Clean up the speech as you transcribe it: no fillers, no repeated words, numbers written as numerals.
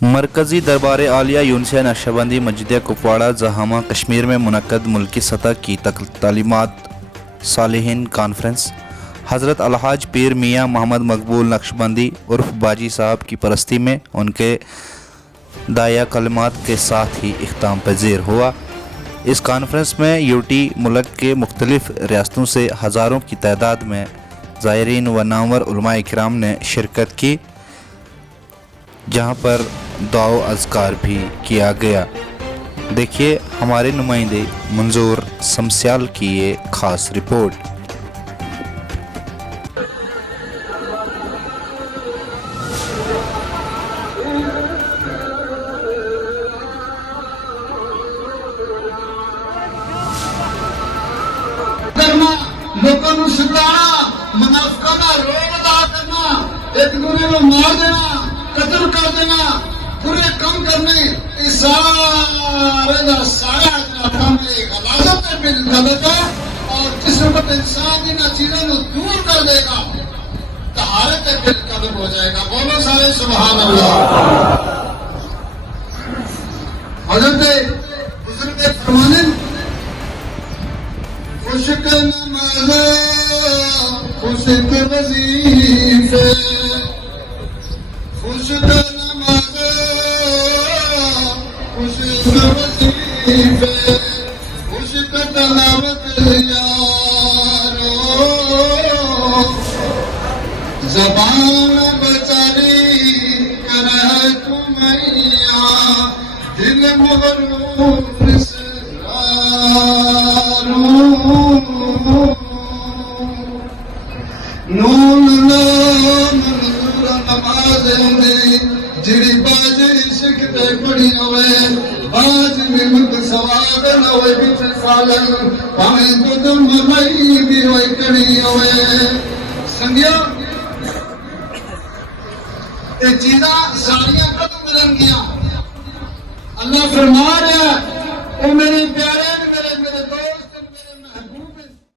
मरकज़ी दरबार आलिया यूनिसिया नक्शबंदी मस्जिद कुपवाड़ा जहामा कश्मीर में मुनक्कद मुल्की सतह की तालीमात सालिहीन कॉन्फ्रेंस हज़रत अलहाज पीर मियाँ मोहम्मद मकबूल नक्शबंदी उर्फ बाजी साहब की परस्ती में उनके दाया कलमात के साथ ही इख्ताम पज़ीर हुआ। इस कॉन्फ्रेंस में यूटी मुल्क के मुख्तलिफ़ रियासतों से हज़ारों की तादाद में ज़ायरीन व नामवर उलमाए किराम ने शिरकत की, जहाँ पर दुआ व अज़कार भी किया गया। देखिए हमारे नुमाइंदे मंजूर समस्याल की ये खास रिपोर्ट। लोगों को सताना, मुनाफिकों का रोल अदा करना, एक दूसरे को मार देना, कत्ल कर देना, बुरे काम करने, इस सारे का सारा काम एक गलाजत है बिल गलत है और किस्मत इंसान इन चीजों को दूर कर देगा, तहारत बिल कदम हो जाएगा। बोलो सारे सुभान अल्लाह। हजरत बुजुर्ग फरमाने खुशक नमाज़े खुशक वज़ीफ़े खुशक नमाज़े खुशक वज़ीफ़े खुशक तलावत यारो ज़बान बेचारी करे तुम्हारिया दिल मगरूर नून नाम नूर नमाज़ जिड़ी बाज इश्क ते पढ़ी होवे बाज में मुक सवाब न होवे बिच सालन भावे खुद मई भी होई कड़ी होवे। संगिया ये चीज़ां सारियां कदों मिलनगियां? अल्लाह फरमा रहा है ओ मेरे